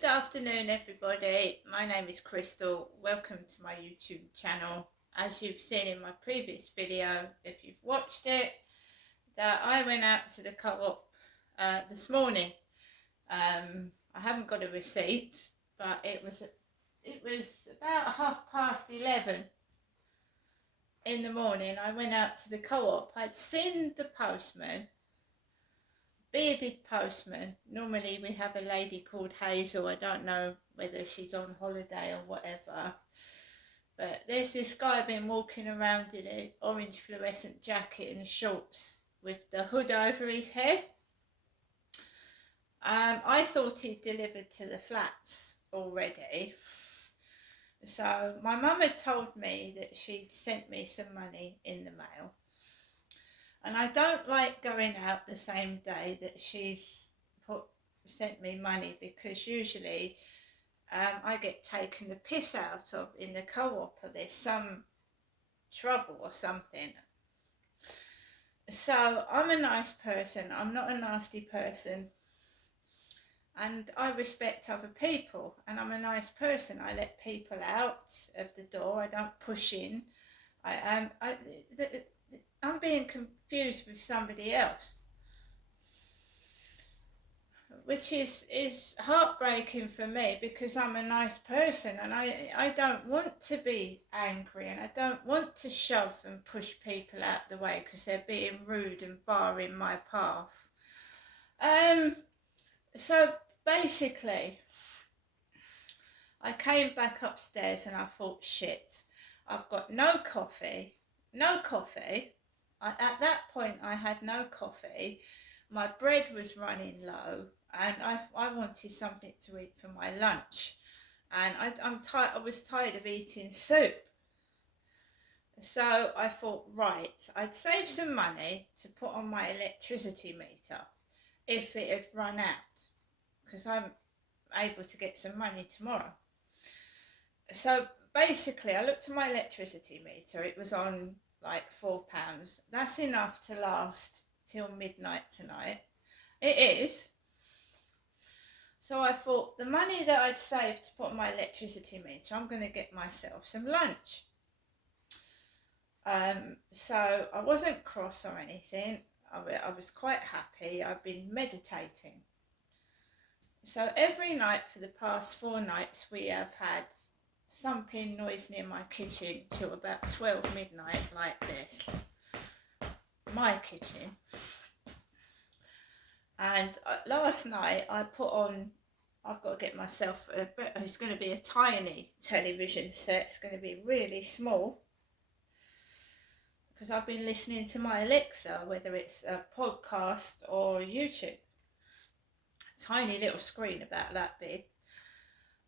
Good afternoon, everybody. My name is Crystal. Welcome to my YouTube channel. As you've seen in my previous video, if you've watched it, that I went out to the co-op this morning. I haven't got a receipt, but it was about 11:30 in the morning. I went out to the co-op. I'd seen the postman. Bearded postman. Normally we have a lady called Hazel. I don't know whether she's on holiday or whatever, but there's this guy been walking around in an orange fluorescent jacket and shorts with the hood over his head. I thought he'd delivered to the flats already, so my mum had told me that she'd sent me some money in the mail. And I don't like going out the same day that she's sent me money, because usually I get taken the piss out of in the co-op, or there's some trouble or something. So I'm a nice person, I'm not a nasty person, and I respect other people, and I'm a nice person. I let people out of the door, I don't push in. I'm being confused with somebody else, which is heartbreaking for me, because I'm a nice person and I don't want to be angry, and I don't want to shove and push people out the way because they're being rude and barring my path. So basically, I came back upstairs and I thought, shit, I've got no coffee. At that point I had no coffee. My bread was running low, and I wanted something to eat for my lunch, and I was tired of eating soup. So I thought, right, I'd save some money to put on my electricity meter if it had run out, because I'm able to get some money tomorrow. So basically I looked at my electricity meter. It was on like £4. That's enough to last till midnight tonight. It is. So I thought, the money that I'd saved to put on my electricity meter, I'm going to get myself some lunch. So I wasn't cross or anything. I was quite happy. I've been meditating. So every night for the past 4 nights we have had thumping noise near my kitchen till about 12 midnight, like this. My kitchen. And last night I put on, I've got to get myself it's going to be a tiny television set. It's going to be really small, because I've been listening to my Alexa, whether it's a podcast or YouTube. A tiny little screen about that big.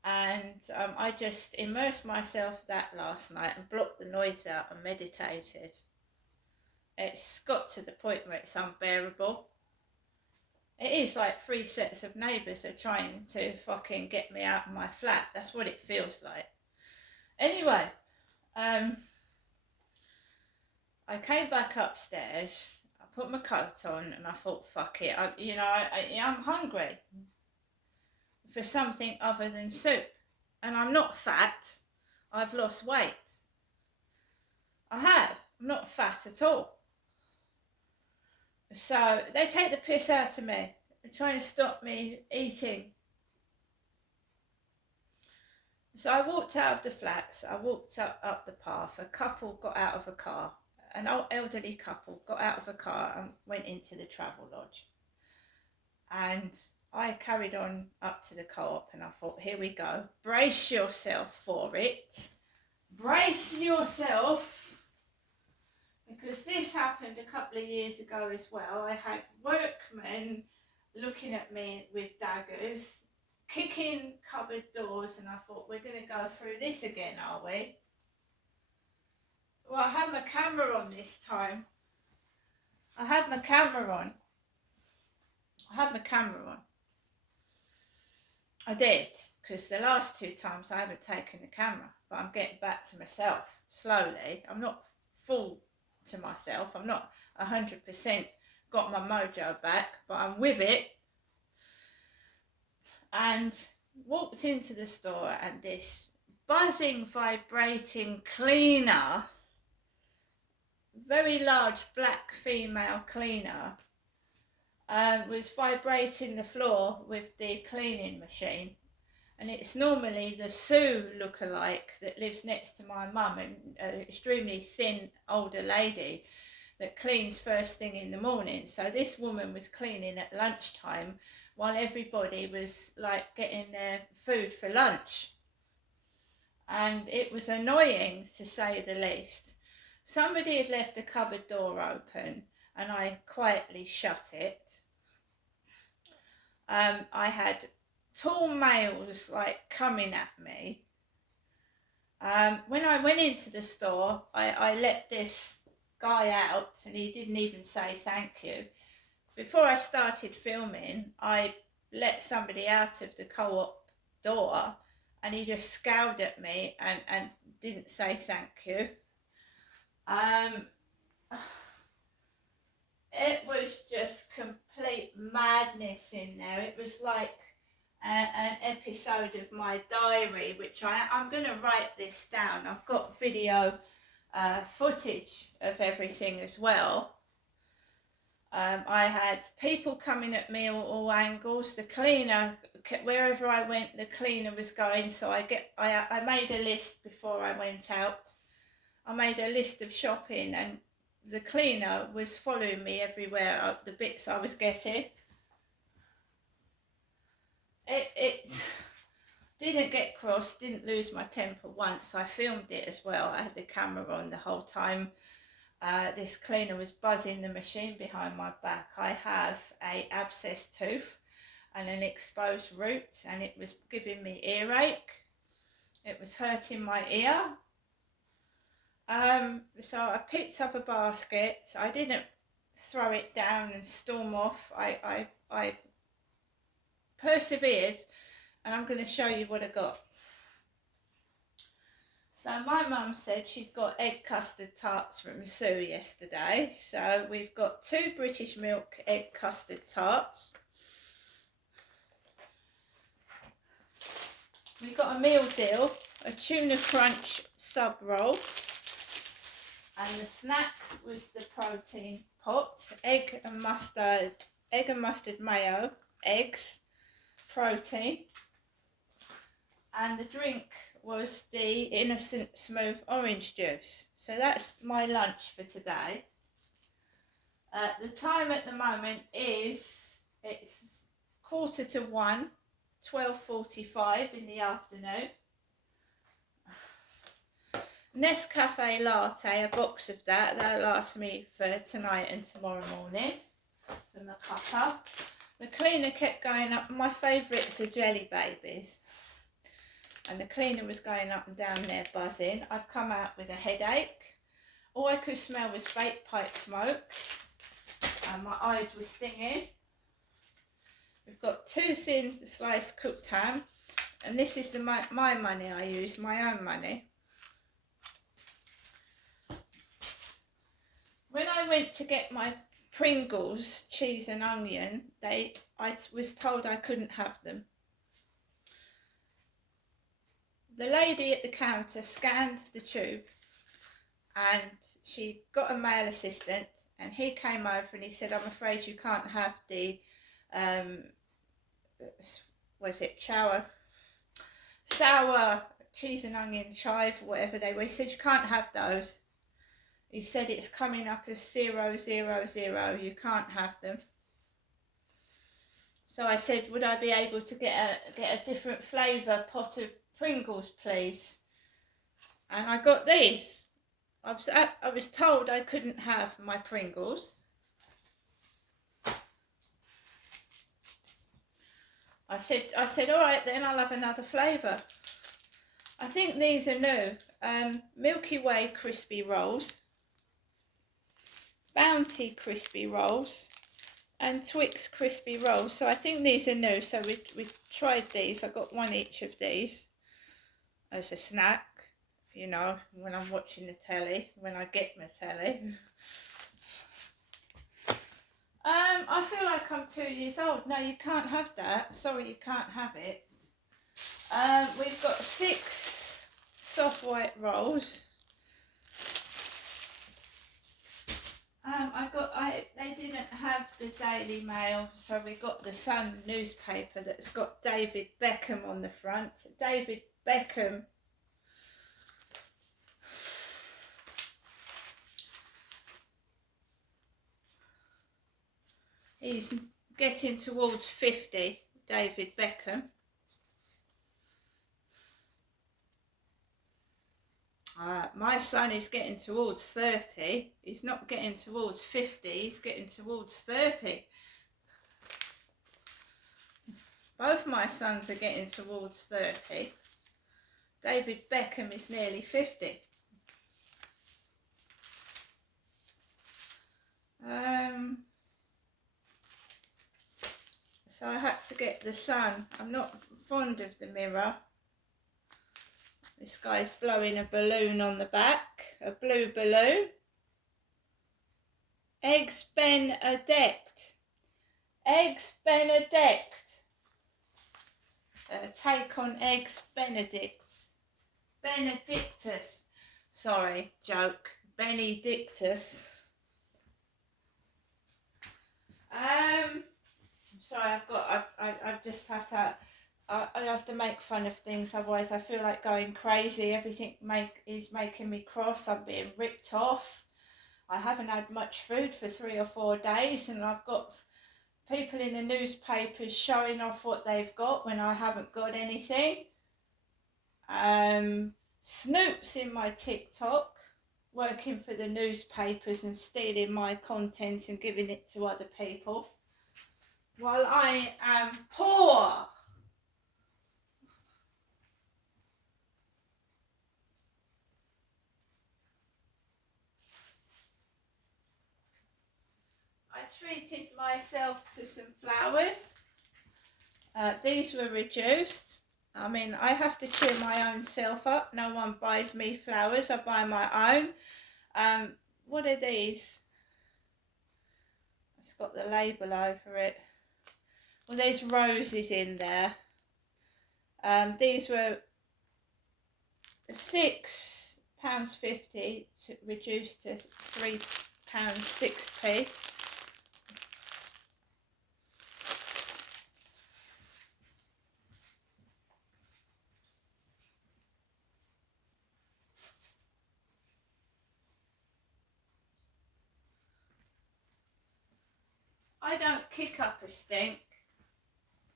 And I just immersed myself that last night and blocked the noise out and meditated. It's got to the point where it's unbearable. It is like 3 sets of neighbours are trying to fucking get me out of my flat. That's what it feels like. Anyway, I came back upstairs, I put my coat on, and I thought, fuck it, I'm hungry for something other than soup. And I'm not fat, I've lost weight. I'm not fat at all. So they take the piss out of me and try and stop me eating. So I walked out of the flats, I walked up the path. A couple got out of a car, an elderly couple got out of a car and went into the travel lodge. And I carried on up to the co-op, and I thought, here we go. Brace yourself for it. Brace yourself. Because this happened a couple of years ago as well. I had workmen looking at me with daggers, kicking cupboard doors, and I thought, we're going to go through this again, are we? Well, I had my camera on this time. I had my camera on. I did, because the last 2 times I haven't taken the camera, but I'm getting back to myself slowly. I'm not full to myself. I'm not 100% got my mojo back, but I'm with it. And walked into the store and this buzzing, vibrating cleaner, very large black female cleaner, was vibrating the floor with the cleaning machine. And it's normally the Sue lookalike that lives next to my mum, an extremely thin older lady that cleans first thing in the morning. So this woman was cleaning at lunchtime while everybody was like getting their food for lunch. And it was annoying, to say the least. Somebody had left the cupboard door open and I quietly shut it. I had tall males like coming at me. When I went into the store, I let this guy out and he didn't even say thank you. Before I started filming, I let somebody out of the co-op door and he just scowled at me and didn't say thank you. It was just complete madness in there. It was like an episode of my diary, which I'm going to write this down. I've got video footage of everything as well. I had people coming at me all angles. The cleaner, wherever I went, the cleaner was going. So I made a list before I went out. I made a list of shopping, and the cleaner was following me everywhere, the bits I was getting. It didn't get cross, didn't lose my temper once. I filmed it as well. I had the camera on the whole time. This cleaner was buzzing the machine behind my back. I have an abscessed tooth and an exposed root, and it was giving me earache. It was hurting my ear. So I picked up a basket. I didn't throw it down and storm off. I persevered, and I'm going to show you what I got. So my mum said she'd got egg custard tarts from Sue yesterday. So we've got 2 British milk egg custard tarts. We got a meal deal, a tuna crunch sub roll. And the snack was the protein pot, egg and mustard mayo, eggs, protein. And the drink was the Innocent Smooth orange juice. So that's my lunch for today. The time at the moment it's 1:45, 12:45 in the afternoon. Nescafe latte, a box of that'll last me for tonight and tomorrow morning for my cuppa. The cleaner kept going up. My favourites are Jelly Babies, and the cleaner was going up and down there buzzing. I've come out with a headache. All I could smell was vape pipe smoke, and my eyes were stinging. We've got 2 thin sliced cooked ham, and this is my money I use, my own money. When I went to get my Pringles cheese and onion, I was told I couldn't have them. The lady at the counter scanned the tube and she got a male assistant, and he came over and he said, I'm afraid you can't have the sour cheese and onion chive, whatever they were. He said you can't have those. He said it's coming up as 000, you can't have them. So I said, would I be able to get a different flavour pot of Pringles, please? And I got these. I was told I couldn't have my Pringles. I said, all right then, I'll have another flavour. I think these are new. Milky Way crispy rolls, Bounty crispy rolls, and Twix crispy rolls. So I think these are new. So we tried these. I got 1 each of these as a snack, you know, when I'm watching the telly, when I get my telly. I feel like I'm 2 years old. No, you can't have that. Sorry, you can't have it. We've got 6 soft white rolls. They didn't have the Daily Mail, so we got the Sun newspaper that's got David Beckham on the front. David Beckham he's getting towards 50, David Beckham. My son is getting towards 30. He's not getting towards 50, he's getting towards 30. Both my sons are getting towards 30. David Beckham is nearly 50. So I had to get the Sun. I'm not fond of the Mirror. This guy's blowing a balloon on the back, a blue balloon. Eggs Benedict. Eggs Benedict. Take on Eggs Benedict. Benedictus. Sorry, joke. Benedictus. Sorry, I just have to. I have to make fun of things, otherwise I feel like going crazy. Everything is making me cross. I'm being ripped off. I haven't had much food for 3 or 4 days, and I've got people in the newspapers showing off what they've got when I haven't got anything. Snoop's in my TikTok, working for the newspapers and stealing my content and giving it to other people, while I am poor. I treated myself to some flowers. These were reduced. I mean, I have to cheer my own self up. No one buys me flowers. I buy my own. What are these? It's got the label over it. Well, there's roses in there. These were £6.50 reduced to £3.6p. I don't kick up a stink.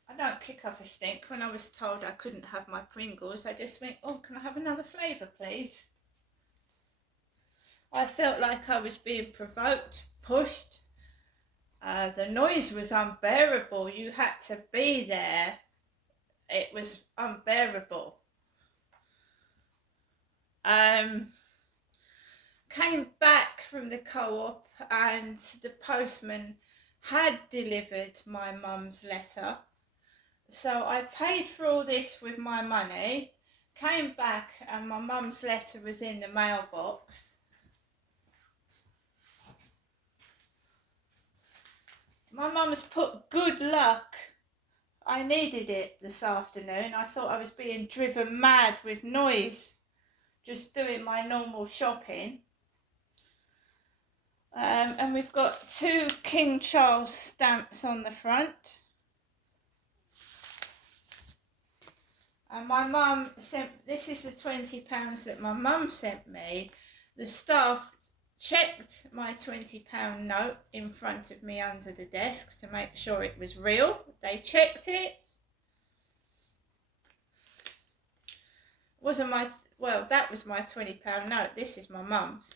I don't kick up a stink. When I was told I couldn't have my Pringles, I just went, oh, can I have another flavour, please? I felt like I was being provoked, pushed. The noise was unbearable. You had to be there. It was unbearable. Came back from the co-op, and the postman had delivered my mum's letter. So I paid for all this with my money, came back, and my mum's letter was in the mailbox. My mum's put good luck. I needed it this afternoon. I thought I was being driven mad with noise, just doing my normal shopping. And we've got 2 King Charles stamps on the front. And my mum sent, this is the £20 that my mum sent me. The staff checked my £20 note in front of me under the desk to make sure it was real. They checked it. Wasn't my, well, that was my £20 note. This is my mum's.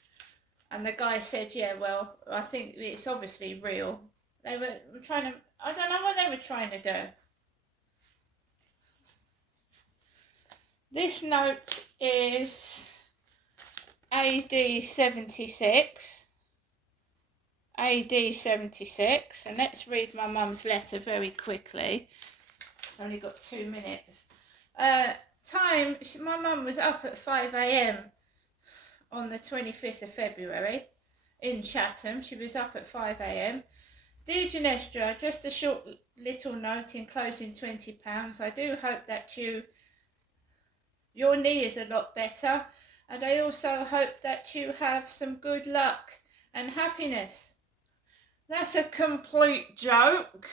And the guy said, yeah, well, I think it's obviously real. They were trying to, I don't know what they were trying to do. This note is AD 76. AD 76. And let's read my mum's letter very quickly. It's only got 2 minutes. Time, my mum was up at 5 AM on the 25th of February in Chatham. She was up at 5 AM. Dear Genestra, just a short little note enclosing £20. I do hope that you your knee is a lot better, and I also hope that you have some good luck and happiness. That's a complete joke.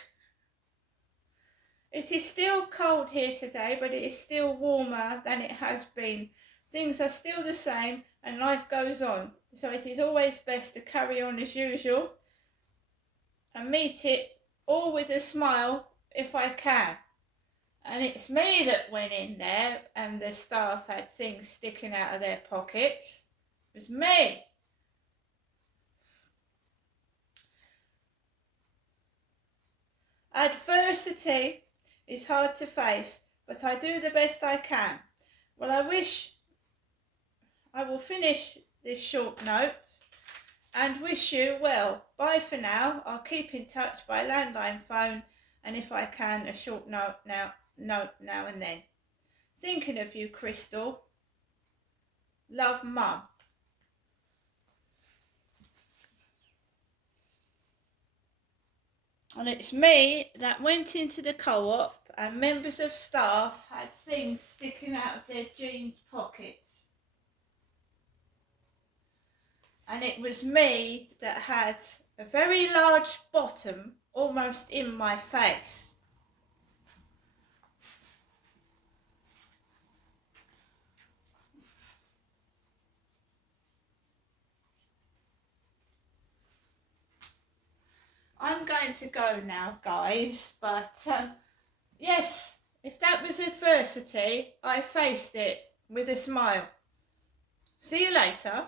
It is still cold here today, but it is still warmer than it has been. Things are still the same and life goes on. So it is always best to carry on as usual and meet it all with a smile if I can. And it's me that went in there and the staff had things sticking out of their pockets. It was me. Adversity is hard to face, but I do the best I can. Well, I will finish this short note and wish you well. Bye for now. I'll keep in touch by landline phone, and if I can, a short note now and then. Thinking of you, Crystal. Love, Mum. And it's me that went into the co-op and members of staff had things sticking out of their jeans pockets. And it was me that had a very large bottom almost in my face. I'm going to go now, guys, but yes, if that was adversity, I faced it with a smile. See you later.